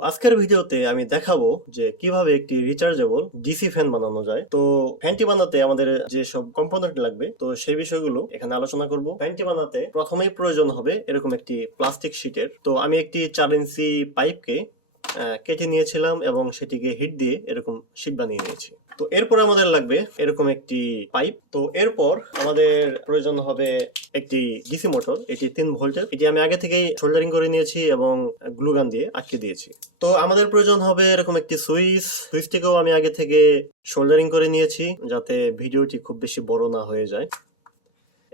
আজকের ভিডিওতে আমি দেখাবো যে কিভাবে একটি রিচার্জেবল ডিসি ফ্যান বানানো যায়। তো ফ্যানটি বানাতে আমাদের যে সব কম্পোনেন্ট লাগবে তো সেই বিষয়গুলো এখানে আলোচনা করব। ফ্যানটি বানাতে প্রথমেই প্রয়োজন হবে এরকম একটি প্লাস্টিক শিটের। তো আমি একটি 4 ইঞ্চি পাইপকে কেটে নিয়েছিলাম এবং সেটিকে হিট দিয়ে এরকম শিট বানিয়ে নিয়েছি। তো এরপর আমাদের লাগবে এরকম একটি পাইপ। তো এরপর আমাদের প্রয়োজন হবে একটি ডিসি মোটর। এটি 3 ভোল্টের। এটি আমি আগে থেকেই সোল্ডারিং করে নিয়েছি এবং গ্লুগান দিয়ে আটকে দিয়েছি। তো আমাদের প্রয়োজন হবে এরকম একটি সুইচটিকেও আমি আগে থেকে সোল্ডারিং করে নিয়েছি যাতে ভিডিওটি খুব বেশি বড় না হয়ে যায়।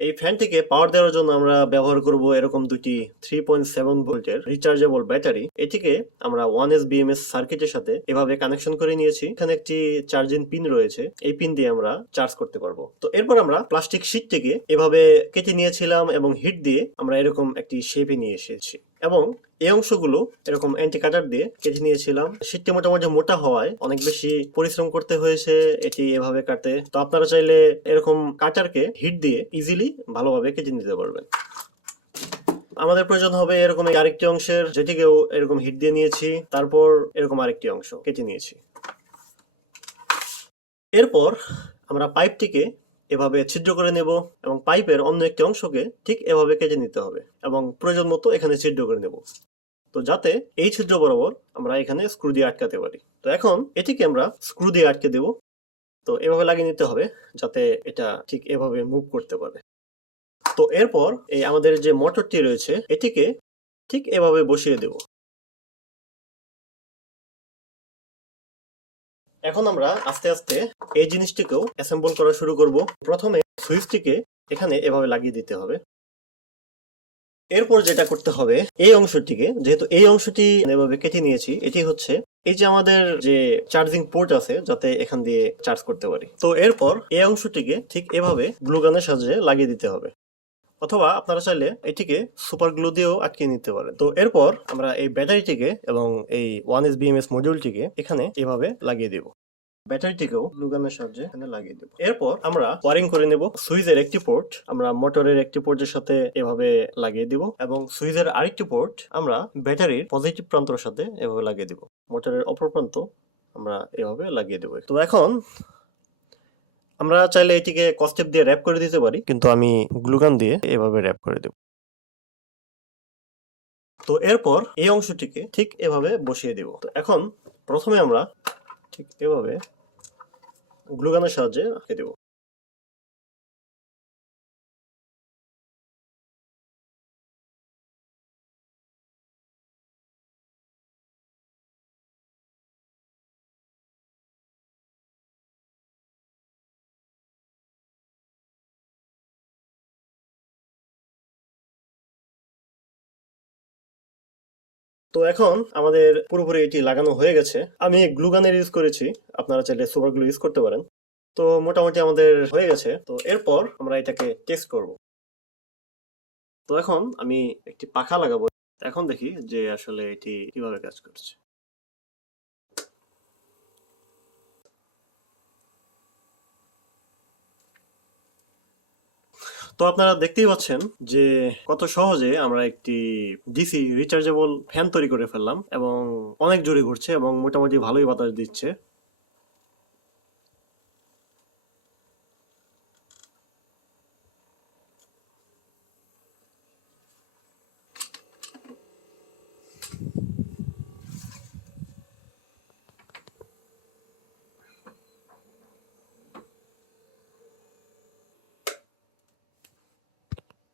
এই ফ্যানটিকে পাওয়ার দেওয়ার জন্য আমরা ব্যবহার করব এরকম দুটি 3.7 ভোল্টের রিচার্জেবল ব্যাটারি। এটিকে আমরা 1S BMS সার্কিটের সাথে এভাবে কানেকশন করে নিয়েছি। এখানে একটি চার্জিং পিন রয়েছে, এই পিন দিয়ে আমরা চার্জ করতে পারবো। তো এরপর আমরা প্লাস্টিক শিটটিকে এভাবে কেটে নিয়েছিলাম এবং হিট দিয়ে আমরা এরকম একটি শেপে নিয়ে এসেছি এবং এই অংশগুলো এরকম অ্যান্টি কাটার দিয়ে কেটে নিয়েছিলাম। শীটটি মোটামুটি মোটা হওয়ায় অনেক বেশি পরিশ্রম করতে হয়েছে এটি এভাবে কাটতে। তো আপনারা চাইলে এরকম কাটারকে হিট দিয়ে ইজিলি ভালোভাবে কেটে নিতে পারবেন। আমাদের প্রয়োজন হবে এরকম আরেকটি অংশের, যেটিকেও এরকম হিট দিয়ে নিয়েছি। তারপর এরকম আরেকটি অংশ কেটে নিয়েছি। এরপর আমরা পাইপটিকে এভাবে ছিদ্র করে নেব এবং পাইপের অন্য একটি অংশকে ঠিক এভাবে কেটে নিতে হবে এবং প্রয়োজন মতো এখানে ছিদ্র করে নেব, তো যাতে এই ছিদ্র বরাবর আমরা এখানে স্ক্রু দিয়ে আটকাতে পারি। তো এখন এটিকে আমরা স্ক্রু দিয়ে আটকে দেব। তো এভাবে লাগিয়ে নিতে হবে যাতে এটা ঠিক এভাবে মুভ করতে পারে। তো এরপর এই আমাদের যে মোটরটি রয়েছে এটিকে ঠিক এভাবে বসিয়ে দেব। এখন আমরা আস্তে আস্তে এই জিনিসটিকেও অ্যাসেম্বল করা শুরু করব। প্রথমে সুইচটিকে এখানে এভাবে লাগিয়ে দিতে হবে। এরপর যেটা করতে হবে, এই অংশটিকে, যেহেতু এই অংশটি এভাবে কেটে নিয়েছি, এটি হচ্ছে এই যে আমাদের যে চার্জিং পোর্ট আছে যাতে এখান দিয়ে চার্জ করতে পারি। তো এরপর এই অংশটিকে ঠিক এভাবে গ্লু গানের সাহায্যে লাগিয়ে দিতে হবে, অথবা আপনারা চাইলে এটিকে সুপার গ্লু দিয়েও আটকে নিতে পারেন। তো এরপর আমরা এই ব্যাটারিটিকে এবং এই 1S BMS মডিউলটিকে এখানে এভাবে লাগিয়ে দিব। ব্যাটারিটিকেও গ্লু গানের সাহায্যে এখানে লাগিয়ে দেব। এরপর আমরা ওয়ারিং করে নেব। সুইচের একটি পোর্ট আমরা মোটরের একটি পোর্টের সাথে এভাবে লাগিয়ে দিব এবং সুইচের আরেকটি পোর্ট আমরা ব্যাটারির পজিটিভ প্রান্তের সাথে এভাবে লাগিয়ে দিব। মোটরের অপর প্রান্ত আমরা এভাবে লাগিয়ে দেব। তো এখন আমরা চাইলে এটিকে কস্টেপ দিয়ে র্যাপ করে দিতে পারি, কিন্তু আমি গ্লুগান দিয়ে এভাবে র্যাপ করে দেব। তো এরপর এই অংশটিকে ঠিক এভাবে বসিয়ে দিব। তো এখন প্রথমে আমরা ঠিক এভাবে গ্লুগানের সাহায্যে আটকে দেব। তো এখন আমাদের পুরোপুরি এটি লাগানো হয়ে গেছে। আমি গ্লুগানের ইউজ করেছি, আপনারা চাইলে সুপার গ্লু ইউজ করতে পারেন। তো মোটামুটি আমাদের হয়ে গেছে। তো এরপর আমরা এটাকে টেস্ট করব। তো এখন আমি একটি পাখা লাগাবো। এখন দেখি যে আসলে এটি কিভাবে কাজ করছে। তো আপনারা দেখতেই পাচ্ছেন যে কত সহজে আমরা একটি ডিসি রিচার্জেবল ফ্যান তৈরি করে ফেললাম এবং অনেক জোরে ঘুরছে এবং মোটামুটি ভালোই বাতাস দিচ্ছে।